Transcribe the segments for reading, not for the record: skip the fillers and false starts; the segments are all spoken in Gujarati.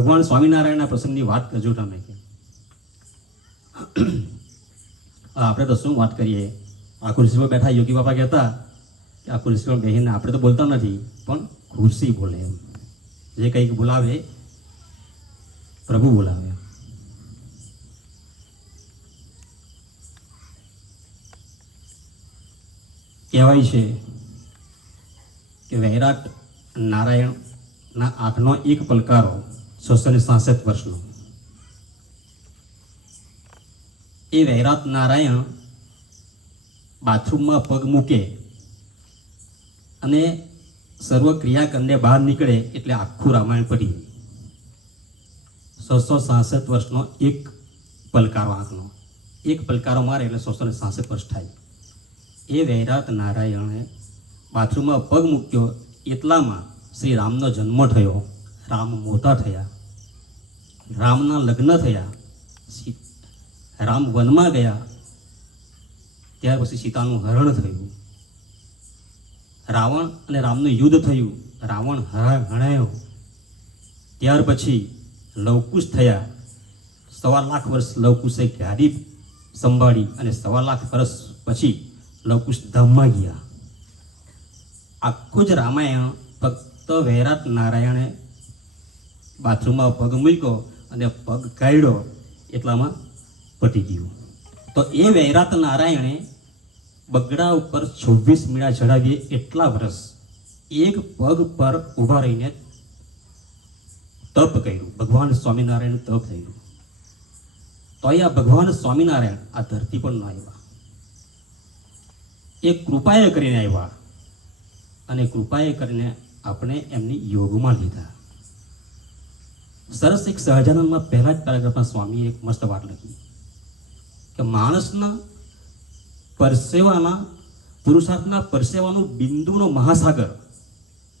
ભગવાન સ્વામિનારાયણના પ્રસંગની વાત કરજો તમે કે આપણે તો શું વાત કરીએ, આ ખુરશીમાં બેઠા યોગી બાપા કહેતા કે આ ખુરશીમાં બેહીને આપણે તો બોલતા નથી પણ ખુરશી બોલે એમ, જે કંઈક બોલાવે પ્રભુ બોલાવે. કહેવાય છે કે વૈરાટ નારાયણના આંખનો એક પલકારો 667 વર્ષનો. એ વૈરાટ નારાયણ બાથરૂમમાં પગ મૂકે અને સર્વ ક્રિયા કરીને બહાર નીકળે એટલે આખું રામાયણ પડી જાય. 667 વર્ષનો એક પલકારો, આંખનો એક પલકારો મારે એટલે 667 વર્ષ થાય. એ વૈરાટ નારાયણે બાથરૂમમાં પગ મૂક્યો એટલામાં શ્રી રામનો જન્મ થયો, રામ મોટા થયા, રામના લગ્ન થયા, રામ વનમાં ગયા, ત્યાર પછી સીતાનું હરણ થયું, રાવણ અને રામનું યુદ્ધ થયું, રાવણ હણાયો, ત્યાર પછી લવકુશ થયા. 1.25 લાખ વર્ષ લવકુશે ગાદી સંભાળી અને 1.25 લાખ વર્ષ પછી લવકુશ ધામમાં ગયા. આખું જ રામાયણ ફક્ત વૈરાટ નારાયણે બાથરૂમમાં પગ મૂક્યો અને પગ કાઢ્યો એટલામાં પતી ગયું. તો એ વૈરાટ નારાયણે બગડા ઉપર 26 મીણા ચડાવીએ એટલા વર્ષ એક પગ પર ઊભા રહીને તપ કર્યું. ભગવાન સ્વામિનારાયણનું તપ થયું. તો આ ભગવાન સ્વામિનારાયણ આ ધરતી પર ન આવ્યા, એ કૃપાએ કરીને આવ્યા અને કૃપાએ કરીને આપણે એમની યોગમાં લીધા. સરસ એક સહજાનંદમાં પહેલા જ પેરાગ્રાફમાં સ્વામીએ એક મસ્ત વાત લખી કે માણસના પરસેવાના પુરુષાર્થના પરસેવાનું બિંદુનો મહાસાગર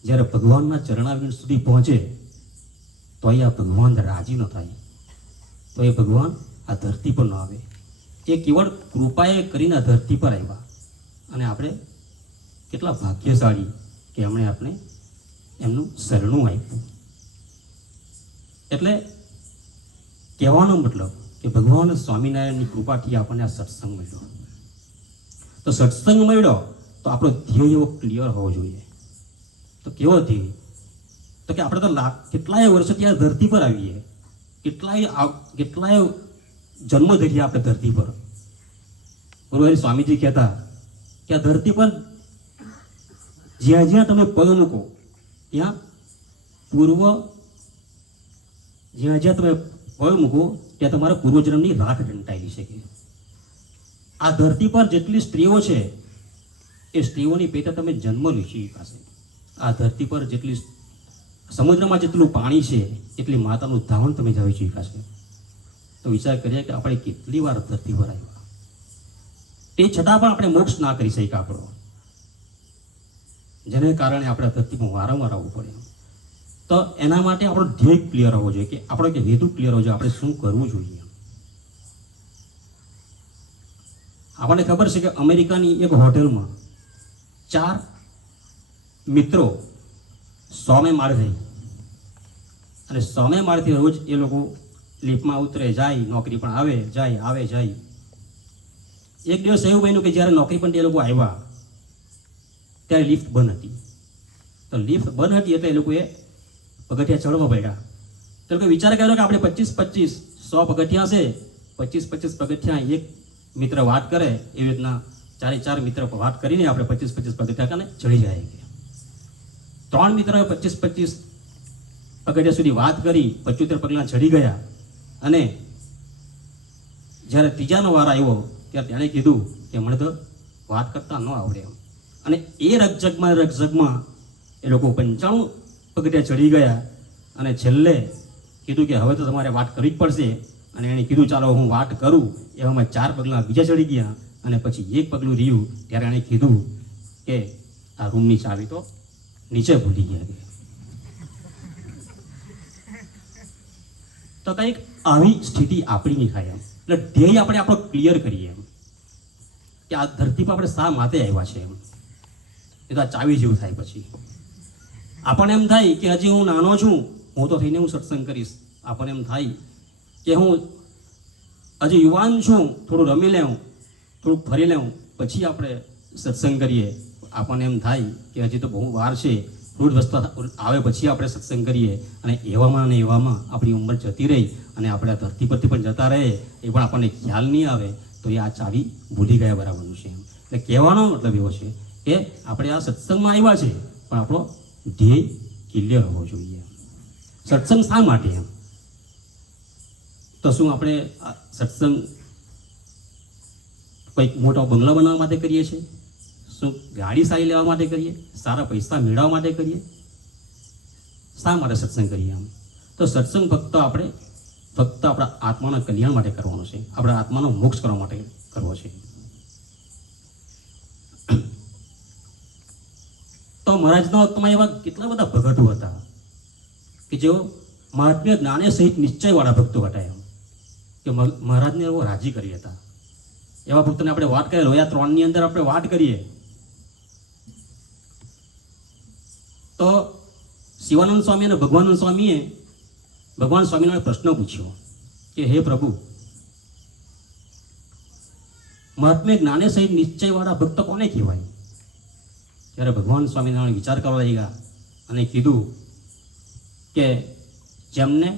જ્યારે ભગવાનના ચરણારવિંદ સુધી પહોંચે તો અહીંયા ભગવાન રાજી ન થાય, તો એ ભગવાન આ ધરતી પર ન આવે. એ કેવળ કૃપાએ કરીને આ ધરતી પર આવ્યા અને આપણે કેટલા ભાગ્યશાળી કે એમણે આપણે એમનું શરણું આપ્યું. એટલે કહેવાનો મતલબ કે ભગવાન સ્વામિનારાયણની કૃપાથી આપણને આ સત્સંગ મળ્યો. તો સત્સંગ મળ્યો તો આપણો ધ્યેય એવો ક્લિયર હોવો જોઈએ. તો કેવો ધ્યેય? તો કે આપણે તો કેટલાય વર્ષોથી આ ધરતી પર આવીએ, કેટલાય જન્મ ધરીએ આપણે ધરતી પર. બરોબર, સ્વામીજી કહેતા કે આ ધરતી પર જ્યાં જ્યાં તમે પગ મૂકો ત્યાં જ્યાં તમે પગ મૂકો ત્યાં તમારા પૂર્વજન્મની રાખ ઢંટાયેલી છે. કે આ ધરતી પર જેટલી સ્ત્રીઓ છે એ સ્ત્રીઓની પેટે તમે જન્મ લીધી પાસે. આ ધરતી પર જેટલી સમુદ્રમાં જેટલું પાણી છે એટલી માતાનું ધાવણ તમે જાવી ચૂક્યા છે. તો વિચાર કરીએ કે આપણે કેટલી વાર ધરતી પર આવ્યા, તે છતાં પણ આપણે મોક્ષ ના કરી શક્યા આપણો, જેને કારણે આપણે ધરતીમાં વારંવાર આવવું પડે. તો એના માટે આપણો ધ્યેય ક્લિયર હોવો જોઈએ, કે આપણો કે હેતુ ક્લિયર હોવો જોઈએ, આપણે શું કરવું જોઈએ. આપણને ખબર છે કે અમેરિકાની એક હોટેલમાં 4 મિત્રો 100મે માળે થઈ અને 100મે માળેથી રોજ એ લોકો લિફ્ટમાં ઉતરે, જાય, નોકરી પણ આવે જાય, આવે જાય. એક દિવસ એવું બન્યું કે જ્યારે નોકરી પણ એ લોકો આવ્યા ત્યારે લિફ્ટ બંધ હતી. તો લિફ્ટ બંધ હતી એટલે એ લોકોએ પગથિયા ચડવા પડ્યા. તો લોકો વિચાર કર્યો કે આપણે 25 100 પગથિયા હશે, 25 પગથિયા એક મિત્ર વાત કરે એવી રીતના 4 મિત્ર વાત કરીને આપણે 25 પગથિયા કાને ચડી જાય. 3 મિત્રોએ 25 પગથિયા સુધી વાત કરી, 75 પગલા ચડી ગયા. અને જ્યારે ત્રીજાનો વાર આવ્યો ત્યારે તેણે કીધું કે મને તો વાત કરતા ન આવડે એમ. અને એ રકઝકમાં એ લોકો 95 પગથિયા ચડી ગયા અને છેલ્લે કીધું કે હવે તો તમારે વાત કરવી જ પડશે. અને એણે કીધું ચાલો હું વાત કરું. એવામાં 4 પગલાં બીજા ચડી ગયા અને પછી 1 પગલું રહ્યું ત્યારે એણે કીધું કે આ રૂમની ચાવી તો નીચે ભૂલી ગયા. તો કંઈક આવી સ્થિતિ આપણી નહીં થાય એમ. એટલે ધ્યેય આપણે આપણો ક્લિયર કરીએ એમ કે આ ધરતી પર આપણે શા માટે આવ્યા છે એમ. એ તો આ ચાવી જેવું થાય. પછી આપણને એમ થાય કે હજી હું નાનો છું, હું તો થઈને હું સત્સંગ કરીશ, આપણને એમ થાય કે હું હજી યુવાન છું, થોડું રમી લેવું, થોડુંક ફરી લેવું, પછી આપણે સત્સંગ કરીએ. આપણને એમ થાય કે હજી તો બહુ વાર છે, વૃદ્ધ અવસ્થા આવે પછી આપણે સત્સંગ કરીએ. અને એવામાં ને એવામાં આપણી ઉંમર જતી રહી અને આપણે આ ધરતી પરથી પણ જતા રહે, એ પણ આપણને ખ્યાલ નહીં આવે, તો એ આ ચાવી ભૂલી ગયા બરાબરનું છે. એટલે કહેવાનો મતલબ એવો છે કે આપણે આ સત્સંગમાં આવ્યા છે, પણ આપણો ધ્યેય ક્લિયર હોવો જોઈએ. સત્સંગ શા માટે એમ? તો શું આપણે આ સત્સંગ કંઈક મોટો બંગલો બનાવવા માટે કરીએ છીએ? શું ગાડી સારી લેવા માટે કરીએ? સારા પૈસા મેળવવા માટે કરીએ? શા માટે સત્સંગ કરીએ આમ? તો સત્સંગ ફક્ત આપણા આત્માના કલ્યાણ માટે કરવાનો છે, આપણા આત્માનો મોક્ષ કરવા માટે કરવો છે. તો મહારાજના વખતમાં એવા કેટલા બધા ભગતો હતા કે જેઓ મહાત્મ્ય જ્ઞાને સહિત નિશ્ચયવાળા ભક્તો હતા, એમ કે મહારાજને એવો રાજી કરી હતા. એવા ભક્તોને આપણે વાત કરીએ, લોયા 3ની અંદર આપણે વાત કરીએ તો શિવાનંદ સ્વામી અને ભગવાનંદ સ્વામીએ ભગવાન સ્વામિનારાયણ પ્રશ્ન પૂછ્યો કે હે પ્રભુ, મહાત્મ્ય જ્ઞાને સહિત નિશ્ચયવાળા ભક્ત કોને કહેવાય? ત્યારે ભગવાન સ્વામિનારાયણ વિચાર કરવા લાગ્યા અને કીધું કે જેમને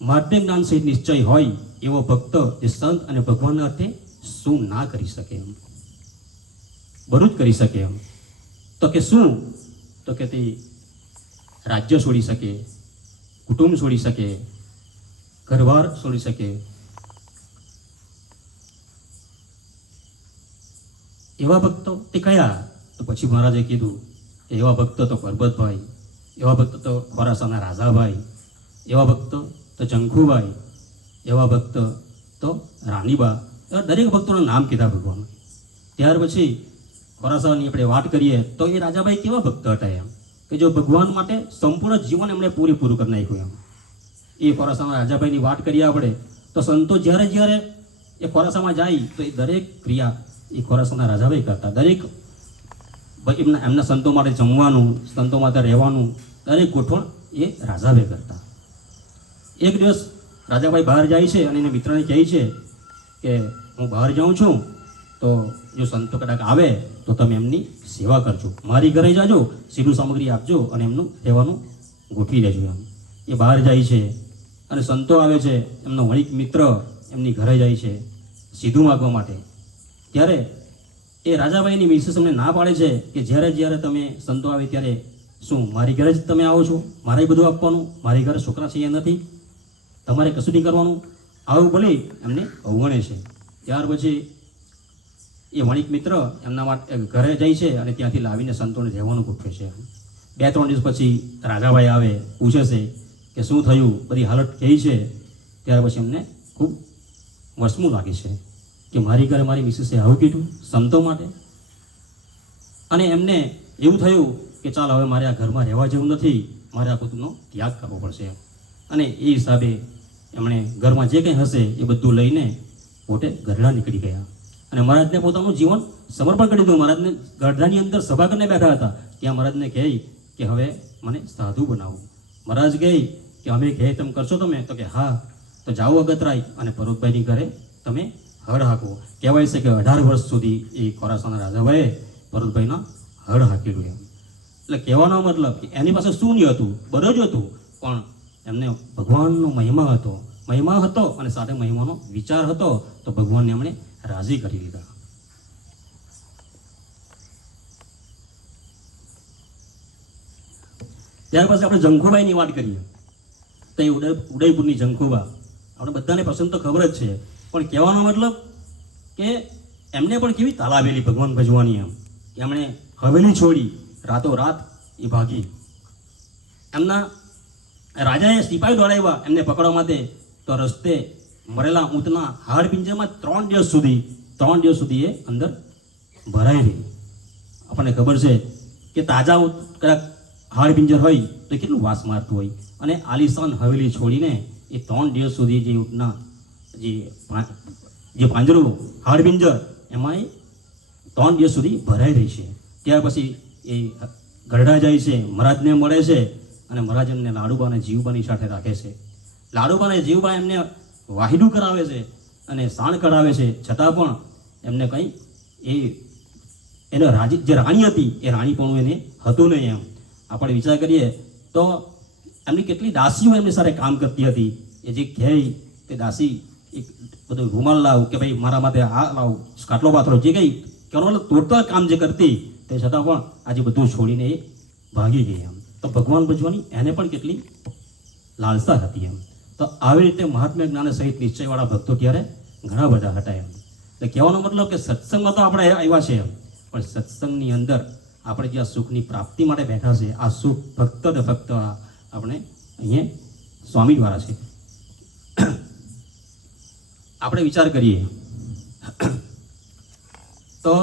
મહાત્મ્ય જ્ઞાન સહિત નિશ્ચય હોય એવો ભક્ત જે સંત અને ભગવાનના અર્થે શું ના કરી શકે એમ, બધું જ કરી શકે એમ. તો કે શું? તો કે તે રાજ્ય છોડી શકે, કુટુંબ છોડી શકે, ઘરબાર છોડી શકે. એવા ભક્તો તે કયા? તો પછી મહારાજે કીધું એવા ભક્તો તો પરબતભાઈ, એવા ભક્તો તો ખોરાસાના રાજાભાઈ, એવા ભક્તો તો જંખુભાઈ, એવા ભક્ત તો રાનીબા. એવા દરેક ભક્તોના નામ કીધા ભગવાન. ત્યાર પછી ખોરાસાની આપણે વાત કરીએ તો એ રાજાભાઈ કેવા ભક્ત હતા એમ, કે જો ભગવાન માટે સંપૂર્ણ જીવન એમણે પૂરેપૂરું કરી નાખ્યું એમ. એ ખોરાસાના રાજાભાઈની વાત કરીએ આપણે તો સંતો જ્યારે જ્યારે એ ખોરાસામાં જાય તો એ દરેક ક્રિયા એ ખોરાસાના રાજાભાઈ કરતા. દરેક એમના સંતો માટે જમવાનું, સંતો માટે રહેવાનું, દરેક ગોઠવણ એ રાજાભાઈ કરતા. એક દિવસ રાજાભાઈ બહાર જાય છે અને એને મિત્રને કહે છે કે હું બહાર જાઉં છું, તો જો સંતો કદાચ આવે તો તમે એમની સેવા કરજો, મારી ઘરે જાજો, સીધું સામગ્રી આપજો અને એમનું રહેવાનું ગોઠવી લેજો એમ. એ બહાર જાય છે અને સંતો આવે છે, એમનો વણિક મિત્ર એમની ઘરે જાય છે સીધું માગવા માટે. ત્યારે એ રાજાભાઈની મિસિસ અમને ના પાડે છે કે જ્યારે જ્યારે તમે સંતો આવે ત્યારે શું મારી ઘરે જ તમે આવો છો, મારે બધું આપવાનું, મારી ઘરે છોકરા છે એ નથી, તમારે કશું નહીં કરવાનું, આવું ભલે એમને અવગણે છે. ત્યાર પછી એ વણિક મિત્ર એમના માટે ઘરે જાય છે અને ત્યાંથી લાવીને સંતોને રહેવાનું ગોઠવે છે. 2-3 દિવસ પછી રાજાભાઈ આવે, પૂછે છે કે શું થયું, બધી હાલત કેવી છે. ત્યાર પછી એમને ખૂબ વસમું લાગે છે કે મારી ઘરે મારી મિસિસે આવું કીધું સંતો માટે. અને એમને એવું થયું કે ચાલ હવે મારે આ ઘરમાં રહેવા જેવું નથી, મારે આ બધુંનો ત્યાગ કરવો પડશે. અને એ હિસાબે એમણે ઘરમાં જે કંઈ હશે એ બધું લઈને પોતે ગઢડા નીકળી ગયા અને મહારાજને પોતાનું જીવન સમર્પણ કરી દીધું. મહારાજને ગઢડાની અંદર સભા કરીને બેઠા હતા. ત્યાં મહારાજને કહે કે હવે મને સાધુ બનાવો. મહારાજ કહે કે અમે કહે તેમ કરશો તમે? તો કે હા. તો જાઓ અગતરાય અને પરોતભાઈની ઘરે તમે હળ હાંકો. કહેવાય છે કે 18 વર્ષ સુધી એ ખોરાસાના રાજાભાઈએ પરોતભાઈના હળ હાંકેલું એમ. એટલે કહેવાનો મતલબ કે એની પાસે શું નહીં હતું, બધું જ હતું, પણ એમને ભગવાનનો મહિમા હતો અને સાથે મહિમાનો વિચાર હતો, તો ભગવાનને એમણે રાજી કરી લીધા. ત્યાર પછી આપણે જંખુબાઈની વાત કરીએ તો એ ઉદયપુરની જંખુબા આપણે બધાને પસંદ તો ખબર જ છે, પણ કહેવાનો મતલબ કે એમને પણ કેવી તાલાવેલી ભગવાન ભજવાની એમ કે એમણે હવેલી છોડી રાતોરાત એ ભાગી. એમના રાજાએ સિપાહી દોડાવ્યા એમને પકડવા માટે, તો રસ્તે મરેલા ઊંટના હાડ પિંજરમાં 3 દિવસ સુધી એ અંદર ભરાઈ રહી. આપણને ખબર છે કે તાજા કદાચ હાડ પિંજર હોય તો કેટલું વાસ મારતું હોય, અને આલિશાન હવેલી છોડીને એ 3 દિવસ સુધી જે ઊંટના જે પાંજરું હાડ પિંજર એમાં એ 3 દિવસ સુધી ભરાઈ રહી છે. ત્યાર પછી એ ગઢડા જાય છે, મહારાજને મળે છે અને મહારાજ એમને લાડુબા અને જીવબાની સાથે રાખે છે. લાડુબા અને જીવબા એમને વાહિડું કરાવે છે અને સાણ કરાવે છે, છતાં પણ એમને કંઈ એને જે રાણી હતી એ રાણીપણું એને હતું નહીં. એમ આપણે વિચાર કરીએ તો એમની કેટલી દાસીઓ એમની સાથે કામ કરતી હતી. એ જે કહે તે દાસી એક બધું રૂમાલ લાવ કે ભાઈ મારા માટે આ લાવ, કાટલો પાથરો, જે કંઈ કરવાનું ટોટલ કામ જે કરતી, તે છતાં પણ આજે બધું છોડીને એ ભાગી ગઈ. એમ તો ભગવાન ભજવાની એને પણ કેટલી લાલસા હતી. એમ તો આવી રીતે મહાત્મ્ય જ્ઞાન સહિત નિશ્ચયવાળા ભક્તો ત્યારે ઘણા બધા હતા. એમ એટલે કહેવાનો મતલબ કે સત્સંગમાં તો આપણે આવ્યા છે, પણ સત્સંગની અંદર આપણે જે આ સુખની પ્રાપ્તિ માટે બેઠા છે, આ સુખ ફક્ત ને ફક્ત આપણે અહીંયા સ્વામી દ્વારા છે. આપણે વિચાર કરીએ તો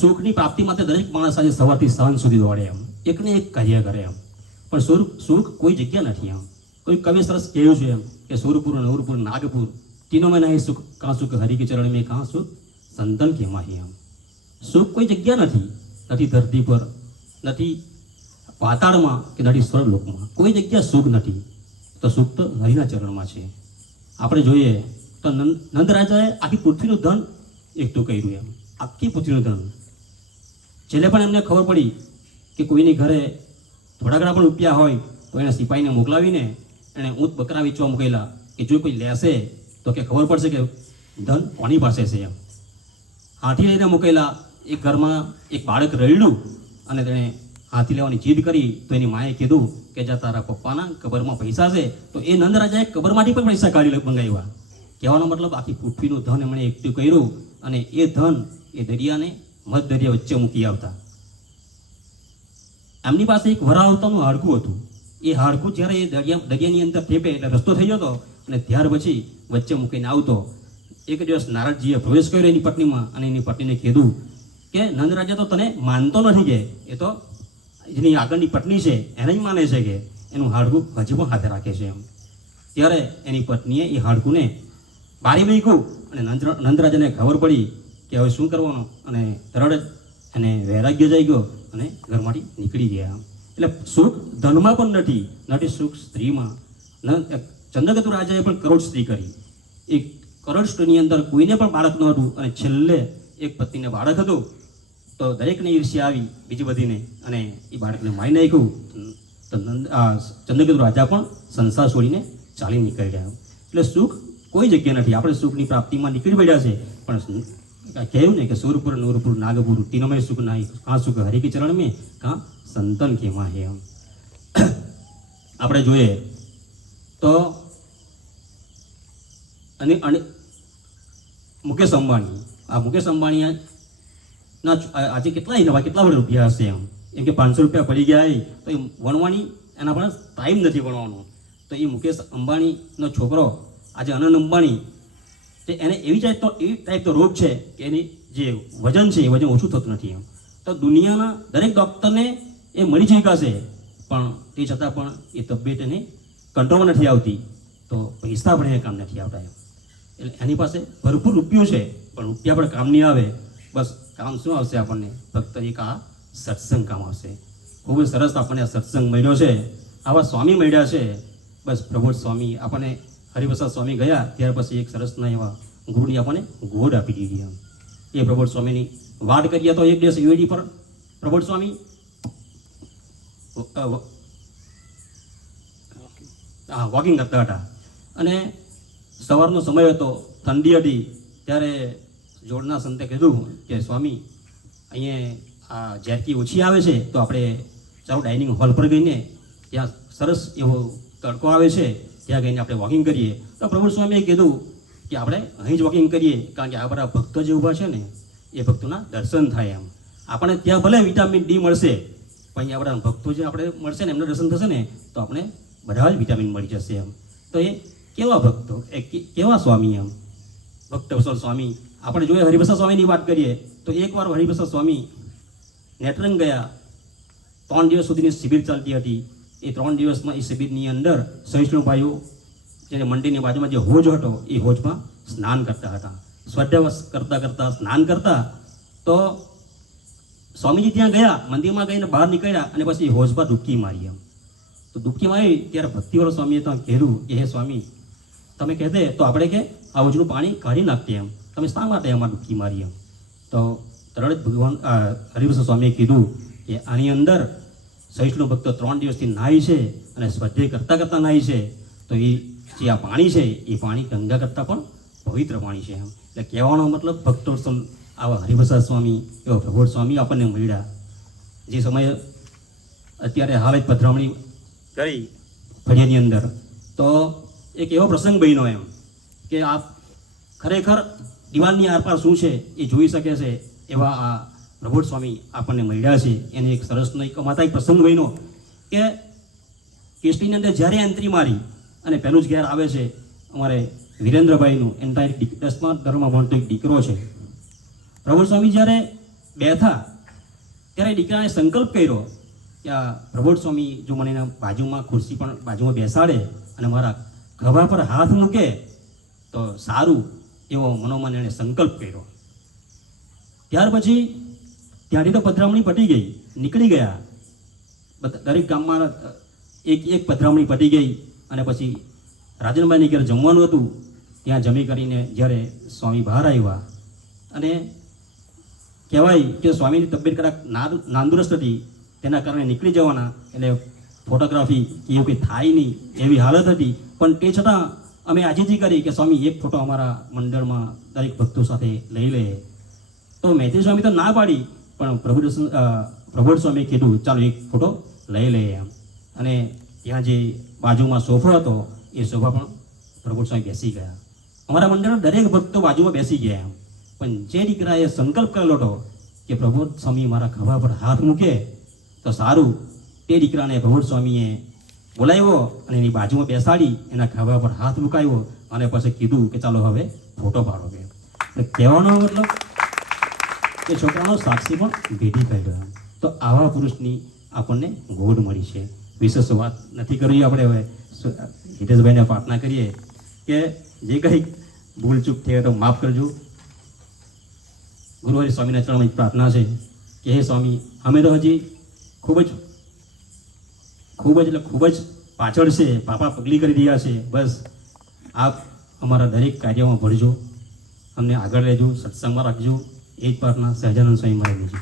સુખની પ્રાપ્તિ માટે દરેક માણસ આજે સવારથી સાંજ સુધી દોડે, એમ એકને એક કાર્ય કરે. એમ પણ સુખ કોઈ જગ્યા નથી. એમ કોઈ કવિ સરસ કહ્યું છે એમ કે સુરપુર, નવરપુર, નાગપુર तीनों में नहीं सुख, कहाँ सुख हरि के चरण में, कहाँ सुख संतन के माही. એમ સુખ કોઈ જગ્યા નથી, નથી ધરતી પર, નથી પાતાળમાં કે નથી સ્વર્ગલોકમાં, કોઈ જગ્યા સુખ નથી. તો સુખ તો હરિના ચરણમાં છે. આપણે જોઈએ તો નંદ રાજાએ આખી પૃથ્વીનું ધન એકઠું કર્યું. એમ આખી પૃથ્વીનું ધન. છેલ્લે પણ એમને ખબર પડી કે કોઈની ઘરે થોડા ઘણા પણ રૂપિયા હોય તો એને સિપાહીને મોકલાવીને એણે ઊંટ બકરા વેચવા મૂકેલા કે જો કોઈ લેશે તો કે ખબર પડશે કે ધન કોની પાસે છે. એમ હાથી લઈને મૂકેલા. એક ઘરમાં એક બાળક રડ્યું અને તેણે હાથી લેવાની જીદ કરી તો એની માએ કીધું કે જા તારા પપ્પાના કબરમાં પૈસા છે. તો એ નંદ રાજાએ કબરમાંથી પણ પૈસા કાઢી મંગાવ્યા. કહેવાનો મતલબ આખી પૃથ્વીનું ધન એમણે એકઠું કર્યું અને એ ધન એ દરિયાને મધ દરિયા વચ્ચે મૂકી આવતા. એમની પાસે એક વરાવતાનું હાડકું હતું. એ હાડકું જ્યારે એ દરિયાની અંદર થેપે એટલે રસ્તો થઈ જતો અને ત્યાર પછી વચ્ચે મૂકીને આવતો. એક દિવસ નારદજીએ પ્રવેશ કર્યો એની પત્નીમાં અને એની પત્નીને કીધું કે નંદ રાજા તો તને માનતો નથી, કે એ તો જેની આગળની પત્ની છે એને જ માને છે, કે એનું હાડકું હજી પણ હાથે રાખે છે. એમ ત્યારે એની પત્નીએ એ હાડકુંને બારી મૂક્યું અને નંદ રાજાને ખબર પડી કે હવે શું કરવાનું, અને તરત જ એને વૈરાગ્ય જઈ ગયો અને ઘરમાંથી નીકળી ગયા. એટલે સુખ ધનમાં પણ નથી સુખ સ્ત્રીમાં. ચંદ્રગતુ રાજાએ પણ કરોડ સ્ત્રી કરી. એક કરોડ સ્ત્રીની અંદર કોઈને પણ બાળક ન હતું અને છેલ્લે એક પત્નીને બાળક હતું. તો દરેકને ઈર્ષ્યા આવી બીજી બધીને અને એ બાળકને મારી નાખ્યું. તો ચંદ્રગતુ રાજા પણ સંસાર છોડીને ચાલી નીકળી ગયા. એટલે સુખ કોઈ જગ્યા નથી. આપણે સુખની પ્રાપ્તિમાં નીકળી પડ્યા છે, પણ કહ્યું ને કે સુરપુર, નૂરપુર, નાગપુર तीनों में सुख नहीं, कहाँ सुख हरि के चरण में, कहाँ संतन के माहे. એમ આપણે જોઈએ તો અને મુકેશ અંબાણી, આ મુકેશ અંબાણીના આજે કેટલા બધા રૂપિયા હશે. એમ કે 500 રૂપિયા પડી ગયા તો એ વણવાની એના પર ટાઈમ નથી વણવાનો. તો એ મુકેશ અંબાણીનો છોકરો આજે અનંત અંબાણી, તે એને એવી ટાઈપ તો રોગ છે કે એની જે વજન છે એ વજન ઓછું થતું નથી. એમ તો દુનિયાના દરેક ડૉક્ટરને એ મળી ચૂક્યા છે, પણ તે છતાં પણ એ તબિયત એને કંટ્રોલમાં નથી આવતી. તો પૈસા પણ એને કામ નથી આવતા. એમ એટલે એની પાસે ભરપૂર રૂપિયો છે, પણ રૂપિયા પણ કામ નહીં આવે. બસ કામ શું આવશે આપણને? ફક્ત એક આ સત્સંગ કામ આવશે. ખૂબ જ સરસ આપણને આ સત્સંગ મળ્યો છે, આવા સ્વામી મળ્યા છે. બસ પ્રબોધ સ્વામી આપણને હરિપ્રસાદ સ્વામી ગયા ત્યાર પછી એક સરસના એવા ગુરુની આપણને ગોડ આપી દીધી. એમ એ પ્રબોધ સ્વામીની વાત કરીએ તો એક દિવસ યુએડી પર પ્રબોધ સ્વામી વોકિંગ કરતા હતા અને સવારનો સમય હતો, ઠંડી હતી. ત્યારે જોડના સંતે કીધું કે સ્વામી અહીંયા આ ઝેરકી ઓછી આવે છે તો આપણે ચાલો ડાઇનિંગ હોલ પર ગઈને ત્યાં સરસ એવો તડકો આવે છે, ત્યાં ગઈને આપણે વોકિંગ કરીએ. તો પ્રભુ સ્વામીએ કીધું કે આપણે અહીં જ વોકિંગ કરીએ, કારણ કે આ બધા ભક્તો જે ઊભા છે ને એ ભક્તોના દર્શન થાય. એમ આપણે ત્યાં ભલે વિટામિન ડી મળશે, પણ અહીંયા બધા ભક્તો જે આપણે મળશે ને એમના દર્શન થશે ને તો આપણે બધા જ વિટામિન મળી જશે. એમ તો એ કેવા ભક્તો, એ કેવા સ્વામી? એમ ભક્ત વસલ સ્વામી. આપણે જોઈએ હરિપ્રસાદ સ્વામીની વાત કરીએ તો એકવાર હરિપ્રસાદ સ્વામી નેત્રંગ ગયા. 3 દિવસ સુધીની શિબિર ચાલતી હતી. એ 3 દિવસમાં એ શિબિરની અંદર સહિષ્ણુ ભાઈઓ જે મંદિરની બાજુમાં જે હોજ હતો એ હોજમાં સ્નાન કરતા હતા. સ્વાધ્યાય કરતાં સ્નાન કરતા તો સ્વામીજી ત્યાં ગયા, મંદિરમાં ગઈને બહાર નીકળ્યા અને પછી હોજમાં ડૂબકી મારી એમ. તો ડૂબકી મારી ત્યારે ભક્તિવાળા સ્વામીએ તો કહેલું કે હે સ્વામી, તમે કહેતે તો આપણે કે આ હોજનું પાણી કાઢી નાખીએ એમ, તમે શા માટે એમાં ડૂબકી મારી એમ. તો તરત જ ભગવાન હરિભૂષણ સ્વામીએ કીધું કે આની અંદર સહિષ્ણુ ભક્તો 3 દિવસથી નાહી છે અને સ્વાધ્યાય કરતાં નાહી છે, તો એ જે આ પાણી છે એ પાણી ગંગા કરતાં પણ પવિત્ર પાણી છે એમ. એટલે કહેવાનો મતલબ ભક્તો આવા હરિપ્રસાદ સ્વામી એવા પ્રભુડ સ્વામી આપણને મળ્યા. જે સમયે અત્યારે હાલ જ પધરામણી કરી ફળિયાની અંદર, તો એક એવો પ્રસંગ બન્યો એમ કે આ ખરેખર દિવાલની આરપાર શું છે એ જોઈ શકે છે એવા આ પ્રભુડ સ્વામી આપણને મળ્યા છે. એને એક સરસનો એક માતા એક પ્રસંગ બન્યો કે કેસરીની અંદર જ્યારે એન્ટ્રી મારી અને પહેલું જ ઘેર આવે છે અમારે વિરેન્દ્રભાઈનું, એના એક 10મા ધોરણમાં ભણતો એક દીકરો છે. પ્રભુડ સ્વામી જ્યારે બેઠા ત્યારે દીકરાને સંકલ્પ કર્યો કે આ પ્રભુડ સ્વામી જો મને એના બાજુમાં ખુરશી પણ બાજુમાં બેસાડે અને મારા ખભા પર હાથ મૂકે તો સારું, એવો મનોમન એણે સંકલ્પ કર્યો. ત્યાર પછી ત્યાંથી તો પધરામણી પતી ગઈ, નીકળી ગયા. દરેક ગામમાં એક પધરામણી પતી ગઈ અને પછી રાજનભાઈની ઘેર જમવાનું હતું. ત્યાં જમી કરીને જ્યારે સ્વામી બહાર આવ્યા અને કહેવાય કે સ્વામીની તબિયત કદાચ નાંદુરસ્ત હતી, તેના કારણે નીકળી જવાના, એટલે ફોટોગ્રાફી કે એવું કંઈ થાય નહીં એવી હાલત હતી. પણ તે છતાં અમે આજીજી કરી કે સ્વામી એક ફોટો અમારા મંડળમાં દરેક ભક્તો સાથે લઈ લે. તો મૈત્રી સ્વામી તો ના પાડી, પણ પ્રભુડ સ્વામીએ કીધું ચાલો એક ફોટો લઈ લઈએ એમ. અને ત્યાં જે બાજુમાં સોફો હતો એ સોફા પણ પ્રભુડ સ્વામી બેસી ગયા. અમારા મંડળના દરેક ભક્તો બાજુમાં બેસી ગયા એમ. પણ જે દીકરાએ સંકલ્પ કરેલો હતો કે પ્રભુડ સ્વામી મારા ખભા પર હાથ મૂકે તો સારું, તે દીકરાને પ્રભુડ સ્વામીએ બોલાવ્યો અને એની બાજુમાં બેસાડી એના ખભા પર હાથ મુકાવ્યો અને પછી કીધું કે ચાલો હવે ફોટો પાડો. કે કહેવાનો મતલબ કે છોકરાનો સાક્ષી પણ ભેટી કાઢ્યો. તો આવા પુરુષની આપણને ગોડ મળી છે. વિશેષ વાત નથી કરવી આપણે. હવે હિતેશભાઈને પ્રાર્થના કરીએ કે જે કંઈ ભૂલચૂક થઈ તો માફ કરજો. ગુરુહરિ સ્વામીના ચરણમાં પ્રાર્થના છે કે હે સ્વામી, અમે તો હજી ખૂબ જ પાછળ છે, પાપા પગલી કરી રહ્યા છે. બસ આપ અમારા દરેક કાર્યમાં ભળજો, અમને આગળ લેજો, સત્સંગમાં રાખજો. એ જ પ્રાર્થના સહજાનંદ સ્વામી મહારાજની છે.